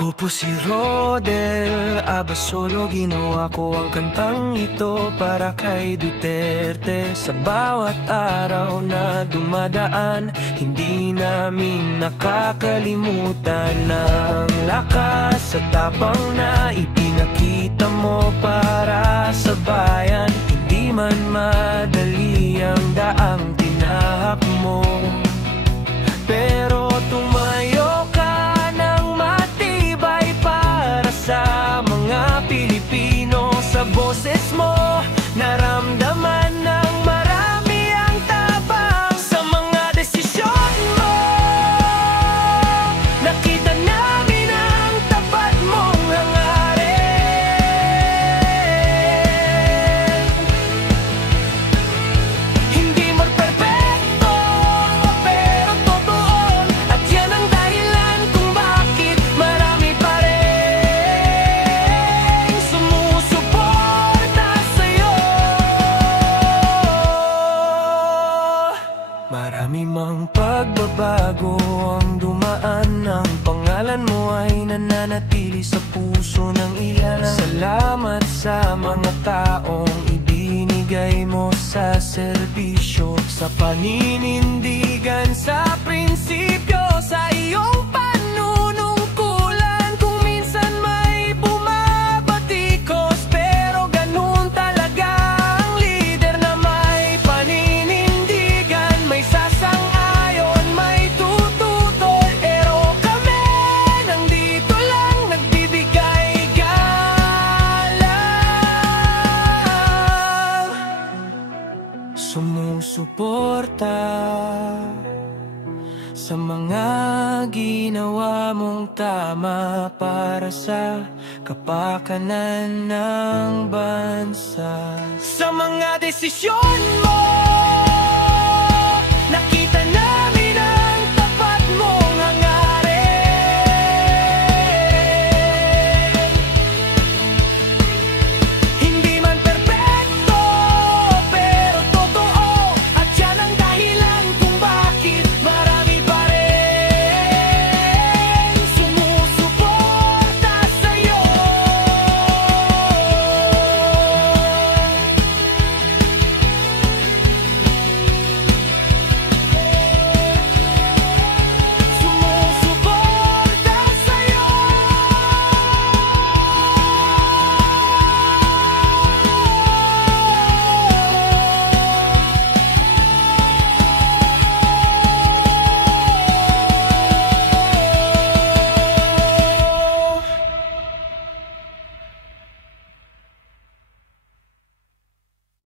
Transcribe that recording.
Ako po si Rodel Abasolo, ginawa ko ang kantang ito para kay Duterte. Sa bawat araw na dumadaan, hindi namin nakakalimutan ang lakas at tapang na ipinakita mo para sa bayan. Hindi man madali ang daang tinahak mo, pero tumayo ka ng matibay para sa mga Pilipino. Sa boses mo, naramdaman ng marami ang tabang. Sa mga desisyon mo, nakita namin ang tapat mong hangarin. Hindi magperpekto, pero totoo, at yan ang dahilan kung bakit marami pa rin sumusuporta sa'yo. Marami mang pagbabago ang dumaan, ang pangalan mo ay nananatili sa puso ng ilan. Salamat sa mga taong ibinigay mo sa serbisyo, sa paninindigan sa prinsipyo, sa iyong panunungkulan. Kung minsan may bumabatikos, pero ganun talaga ang lider na may paninindigan. May sasang-ayon, may tututol, pero kami nandito lang nagbibigay galang. Sumusuporta sa mga ginawa mong tama para sa kapakanan ng bansa. Sa mga desisyon mo,